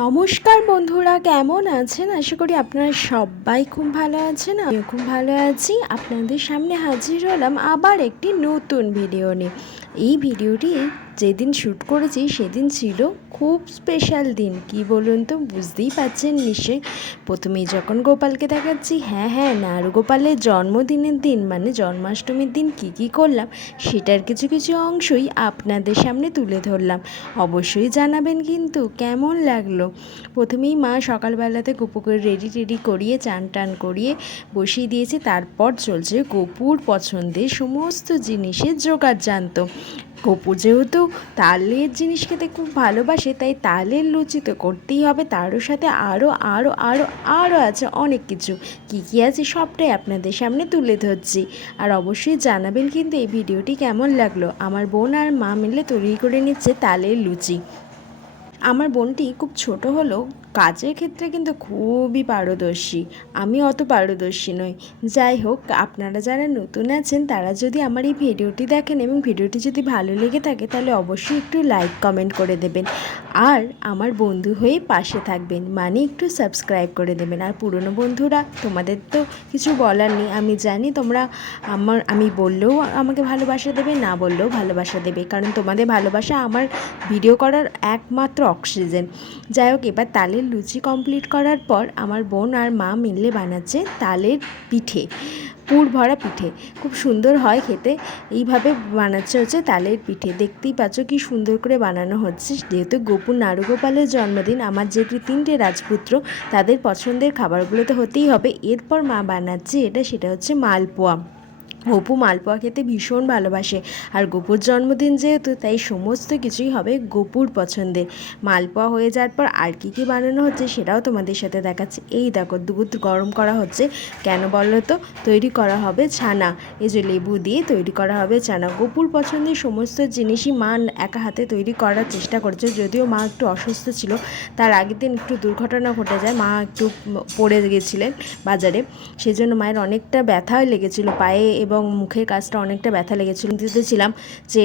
নমস্কার বন্ধুরা, কেমন আছেন? আশা করি আপনারা সবাই খুব ভালো আছেন। আমিও খুব ভালো আছি। আপনাদের সামনে হাজির হলাম আবার একটি নতুন ভিডিও নিয়ে। এই ভিডিওটি যেদিন শ্যুট করেছি সেদিন ছিল খুব স্পেশাল দিন। কি বলুন তো, বুঝতেই পারছেন নিশ্চয়ই। প্রথমেই যখন গোপালকে দেখাচ্ছি, হ্যাঁ নারুগোপালের জন্মদিনের দিন মানে জন্মাষ্টমীর দিন কি করলাম সেটার কিছু কিছু অংশই আপনাদের সামনে তুলে ধরলাম। অবশ্যই জানাবেন কিন্তু কেমন লাগলো। প্রথমেই মা সকালবেলাতে গোপুকে রেডি করিয়ে চান টান করিয়ে বসিয়ে দিয়েছে। তারপর চলছে গোপুর পছন্দের সমস্ত জিনিসের জোগাড় জানত। গপু যেহেতু তালের জিনিস খেতে খুব ভালোবাসে, তাই তালের লুচি তো করতেই হবে। তারও সাথে আরও আছে অনেক কিছু। কী আছে সবটাই আপনাদের সামনে তুলে ধরছি। আর অবশ্যই জানাবেন কিন্তু এই ভিডিওটি কেমন লাগলো। আমার বোন আর মা মিলে তৈরি করে নিচ্ছে তালের লুচি। আমার বোনটি খুব ছোট হলেও কাজের ক্ষেত্রে কিন্তু খুবই পারদর্শী। আমি অত পারদর্শী নই। যাই হোক, আপনারা যারা নতুন আছেন তারা যদি আমার এই ভিডিওটি দেখেন এবং ভিডিওটি যদি ভালো লেগে থাকে তাহলে অবশ্যই একটু লাইক কমেন্ট করে দেবেন। আর আমার বন্ধু হয়ে পাশে থাকবেন, মানে একটু সাবস্ক্রাইব করে দেবেন। আর পুরনো বন্ধুরা, তোমাদের তো কিছু বলার নেই। আমি জানি তোমরা আমি বললেও আমাকে ভালোবাসা দেবে, না বললেও ভালোবাসা দেবে, কারণ তোমাদের ভালোবাসা আমার ভিডিও করার একমাত্র অক্সিজেন। যাই হোক, এবার তালের লুচি কমপ্লিট করার পর আমার বোন আর মা মিলে বানাচ্ছে তালের পিঠে, পুর ভরা পিঠে। খুব সুন্দর হয় খেতে। এইভাবে বানাচ্ছে হচ্ছে তালের পিঠে। দেখতেই পাচ্ছ কি সুন্দর করে বানানো হচ্ছে। যেহেতু নারুগোপালের জন্মদিন, আমার যেহেতু 3টে রাজপুত্র, তাদের পছন্দের খাবারগুলো তো হতেই হবে। এরপর মা বানাচ্ছে সেটা হচ্ছে মালপোয়া। গপু মালপোয়া খেতে ভীষণ ভালোবাসে। আর গপুর জন্মদিন যেহেতু, তাই সমস্ত কিছুই হবে গপুর পছন্দের। মালপোয়া হয়ে যাওয়ার পর আর কী বানানো হচ্ছে সেটাও তোমাদের সাথে দেখাচ্ছি। এই দেখো, দুধ গরম করা হচ্ছে। কেন বলো তো? তৈরি করা হবে ছানা। এই যে লেবু দিয়ে তৈরি করা হবে ছানা। গপুর পছন্দের সমস্ত জিনিসই মা একা হাতে তৈরি করার চেষ্টা করছে। যদিও মা একটু অসুস্থ ছিল, তার আগের দিন একটু দুর্ঘটনা ঘটে যায়। মা একটু পড়ে গেছিলেন বাজারে, সেজন্য মায়ের অনেকটা ব্যথা লেগেছিল পায়ে এবং মুখের কাছটা অনেকটা ব্যথা লেগেছিল। ছিলাম যে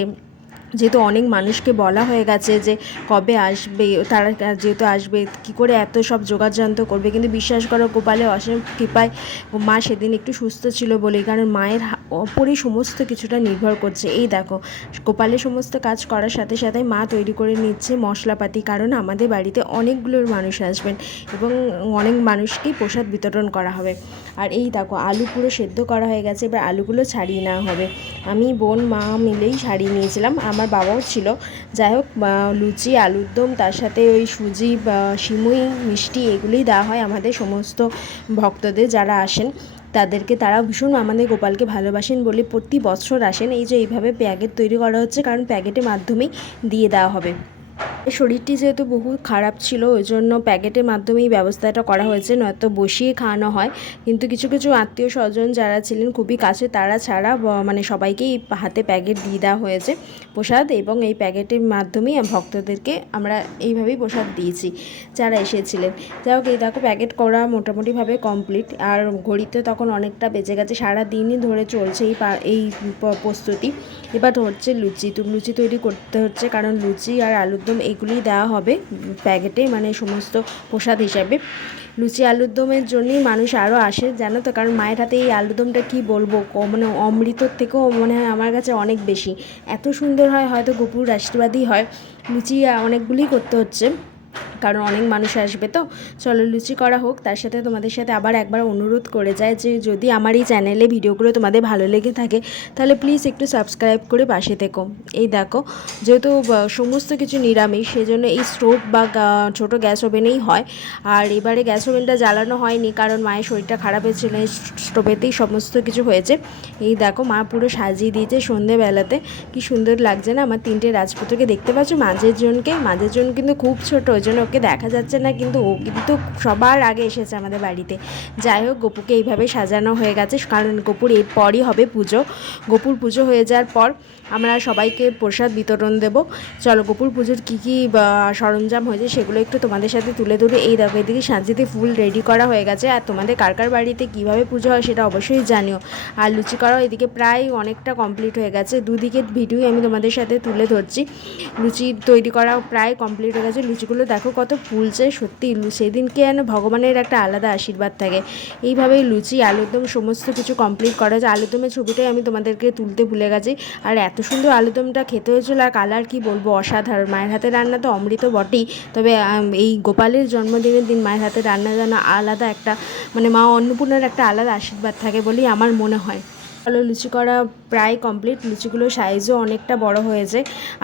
যেহেতু অনেক মানুষকে বলা হয়ে গেছে যে কবে আসবে, তারা যেহেতু আসবে কী করে এত সব যোগাযন্ত্র করবে, কিন্তু বিশ্বাস করো গোপালের অসীম কৃপায় মা সেদিন একটু সুস্থ ছিল বলেই, কারণ মায়ের ওপরেই সমস্ত কিছুটা নির্ভর করছে। এই দেখো, গোপালের সমস্ত কাজ করার সাথে সাথে মা তৈরি করে নিচ্ছে মশলাপাতি, কারণ আমাদের বাড়িতে অনেকগুলো মানুষ আসবেন এবং অনেক মানুষকেই প্রসাদ বিতরণ করা হবে। আর এই দেখো, আলু পুরো সেদ্ধ করা হয়ে গেছে। এবার আলুগুলো ছাড়িয়ে নেওয়া হবে। আমি বোন মা মিলেই ছাড়িয়ে নিয়েছিলাম, আমার বাবাও ছিল। যাই হোক, লুচি আলুর দম, তার সাথে ওই সুজি সিমুই মিষ্টি এগুলোই দেওয়া হয় আমাদের সমস্ত ভক্তদের যারা আসেন তাদেরকে। তারা ভীষণ আমাদের গোপালকে ভালোবাসেন বলে প্রতি বছর আসেন। এই যে এইভাবে প্যাকেট তৈরি করা হচ্ছে, কারণ প্যাকেটের মাধ্যমেই দিয়ে দেওয়া হবে। শরীরটি যেহেতু বহু খারাপ ছিল, ওই জন্য প্যাকেটের মাধ্যমেই ব্যবস্থাটা করা হয়েছে, নয়তো বসিয়ে খাওয়ানো হয়। কিন্তু কিছু কিছু আত্মীয় স্বজন যারা ছিলেন খুবই কাছে, তারা ছাড়া মানে সবাইকেই হাতে প্যাকেট দিয়ে দেওয়া হয়েছে প্রসাদ, এবং এই প্যাকেটের মাধ্যমেই ভক্তদেরকে আমরা এইভাবেই প্রসাদ দিয়েছি যারা এসেছিলেন। যাই হোক, এই দেখো প্যাকেট করা মোটামুটিভাবে কমপ্লিট। আর ঘড়িতে তখন অনেকটা বেজে গেছে। সারাদিনই ধরে চলছে এই প্রস্তুতি। এবার হচ্ছে লুচি তৈরি করতে হচ্ছে, কারণ লুচি আর আলুর দম এগুলিই দেওয়া হবে প্যাকেটে, মানে সমস্ত প্রসাদ হিসাবে। লুচি আলুর দমের জন্যই মানুষ আরও আসে, জানো তো, কারণ মায়ের হাতে এই আলুর দমটা কী বলবো, মানে অমৃতর থেকেও মনে হয় আমার কাছে অনেক বেশি। এত সুন্দর হয়, হয়তো গোপুর আশীর্বাদই হয়। লুচি অনেকগুলি করতে হচ্ছে, কারণ অনেক মানুষ আসবে। তো চলো লুচি করা হোক। তার সাথে তোমাদের সাথে আবার একবার অনুরোধ করে যায় যে যদি আমার এই চ্যানেলে ভিডিওগুলো তোমাদের ভালো লেগে থাকে তাহলে প্লিজ একটু সাবস্ক্রাইব করে পাশে থেকো। এই দেখো, যেহেতু সমস্ত কিছু নিরামিষ, সেজন্য এই স্টোভ বা ছোটো গ্যাস ওভেনেই হয়। আর এবারে গ্যাস ওভেনটা জ্বালানো হয়নি, কারণ মায়ের শরীরটা খারাপ হয়েছিল, স্টোভেতেই সমস্ত কিছু হয়েছে। এই দেখো, মা পুরো সাজিয়ে দিয়েছে সন্ধেবেলাতে। কি সুন্দর লাগছে না আমার 3টে রাজপুত্রকে? দেখতে পাচ্ছ মাঝের জন কিন্তু খুব ছোট, ওই জন্য ওকে দেখা যাচ্ছে না, কিন্তু ও কিন্তু সবার আগে এসেছে আমাদের বাড়িতে। যাই হোক, গপুকে এইভাবে সাজানো হয়ে গেছে, কারণ গপুর এরপরই হবে পুজো। গপুর পুজো হয়ে যাওয়ার পর আমরা সবাইকে প্রসাদ বিতরণ দেব। চলো, গপুর পুজোর কী কী সরঞ্জাম হয়েছে সেগুলো একটু তোমাদের সাথে তুলে ধরে। এই দেখো, এদিকে সাজিতে ফুল রেডি করা হয়ে গেছে। আর তোমাদের কার বাড়িতে কীভাবে পুজো হয় সেটা অবশ্যই জানিও। আর লুচি করাও এদিকে প্রায় অনেকটা কমপ্লিট হয়ে গেছে। দুদিকের ভিডিওই আমি তোমাদের সাথে তুলে ধরছি। লুচি তৈরি করাও প্রায় কমপ্লিট হয়ে গেছে। লুচিগুলো দেখো কত ফুলছে সত্যি। সেদিনকে যেন ভগবানের একটা আলাদা আশীর্বাদ থাকে। এইভাবেই লুচি আলুরদম সমস্ত কিছু কমপ্লিট করা যায়। আলুরদমের ছবিটাই আমি তোমাদেরকে তুলতে ভুলে গেছি। আর এত সুন্দর আলুরদমটা খেতে হয়েছিল, আর কালার কি বলবো, অসাধারণ। মায়ের হাতের রান্না তো অমৃত বটেই, তবে এই গোপালের জন্মদিনের দিন মায়ের হাতের রান্না যেন আলাদা একটা, মানে মা অন্নপূর্ণার একটা আলাদা আশীর্বাদ থাকে বলেই আমার মনে হয়। ভালো লুচি করা প্রায় কমপ্লিট। লুচিগুলোর সাইজও অনেকটা বড় হয়েছে।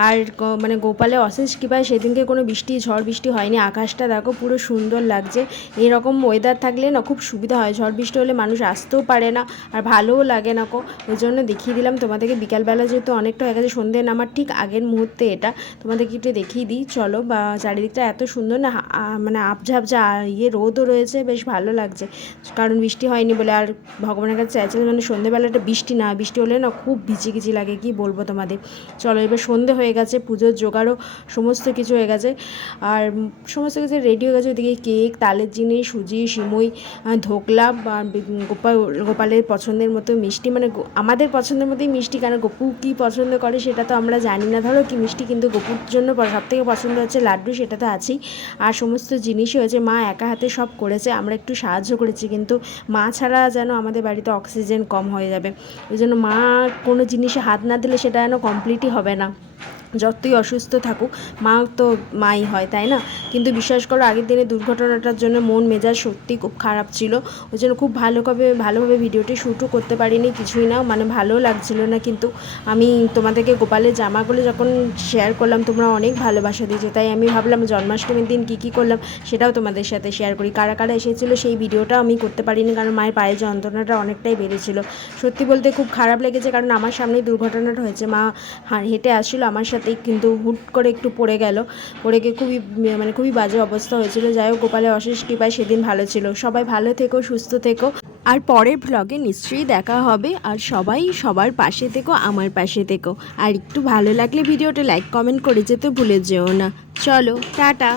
আর মানে গোপালে অশেষ কৃপায় সেদিনকে কোনো ঝড় বৃষ্টি হয়নি। আকাশটা দেখো পুরো সুন্দর লাগছে। এরকম ওয়েদার থাকলে না খুব সুবিধা হয়, ঝড় বৃষ্টি হলে মানুষ আসতেও পারে না আর ভালোও লাগে না ওই জন্য দেখিয়ে দিলাম তোমাদেরকে। বিকালবেলা যেহেতু অনেকটা হয়ে গেছে, সন্ধ্যে নামার ঠিক আগের মুহূর্তে এটা তোমাদেরকে একটু দেখিয়ে দিই চলো। বা চারিদিকটা এত সুন্দর না, মানে আবঝাবঝা রোদও রয়েছে, বেশ ভালো লাগছে কারণ বৃষ্টি হয়নি বলে। আর ভগবানের কাছে চাইছিলাম মানে সন্ধ্যেবেলাটা বৃষ্টি না, বৃষ্টি হলে না খুব ভিজি লাগে, কি বলবো তোমাদের। চলো, এবার সন্ধে হয়ে গেছে, পুজোর জোগাড়ও সমস্ত কিছু হয়ে গেছে, আর সমস্ত কিছু রেডি হয়ে গেছে। ওদিকে কেক, তালের জিনিস, সুজি, সিমুই, ধোকলা, গোপালের পছন্দের মতো মিষ্টি, মানে আমাদের পছন্দের মতোই মিষ্টি, কারণ গপু কী পছন্দ করে সেটা তো আমরা জানি না ধরো কি মিষ্টি, কিন্তু গপুর জন্য সবথেকে পছন্দ হচ্ছে লাড্ডু, সেটা তো আছেই। আর সমস্ত জিনিসই হয়েছে, মা একা হাতে সব করেছে, আমরা একটু সাহায্য করেছি, কিন্তু মা ছাড়া যেন আমাদের বাড়িতে অক্সিজেন কম হয়ে যাবে। ওই জন্য মা কোনো জিনিসে হাত না দিলে সেটা যেন কমপ্লিটই হবে না। যতই অসুস্থ থাকুক মা তো মাই হয়, তাই না? কিন্তু বিশ্বাস করো, আগের দিনে দুর্ঘটনাটার জন্য মন মেজাজ সত্যি খুব খারাপ ছিল। ওই জন্য খুব ভালোভাবে ভিডিওটি শ্যুটও করতে পারিনি, কিছুই না, মানে ভালোও লাগছিল না। কিন্তু আমি তোমাদেরকে গোপালের জামাগুলো যখন শেয়ার করলাম, তোমরা অনেক ভালোবাসা দিয়েছো, তাই আমি ভাবলাম জন্মাষ্টমীর দিন কী করলাম সেটাও তোমাদের সাথে শেয়ার করি। কারা কারা এসেছিলো সেই ভিডিওটাও আমি করতে পারিনি, কারণ মায়ের পায়ের যন্ত্রণাটা অনেকটাই বেড়েছিল। সত্যি বলতে খুব খারাপ লেগেছে, কারণ আমার সামনেই দুর্ঘটনাটা হয়েছে। মা হেঁটে আসছিলো আমার সাথেই, কিন্তু হুট করে একটু পড়ে গিয়ে খুবই বাজে অবস্থা হয়েছিল। যাই হোক, গোপালের অশেষ কৃপায় সেদিন ভালো ছিল। সবাই ভালো থেকো, সুস্থ থেকো, আর পরের ব্লগে নিশ্চয়ই দেখা হবে। আর সবাই সবার পাশে থেকো, আমার পাশে থেকো। আর একটু ভালো লাগলে ভিডিওটা লাইক কমেন্ট করে যেতে ভুলে যেও না। চলো, টাটা।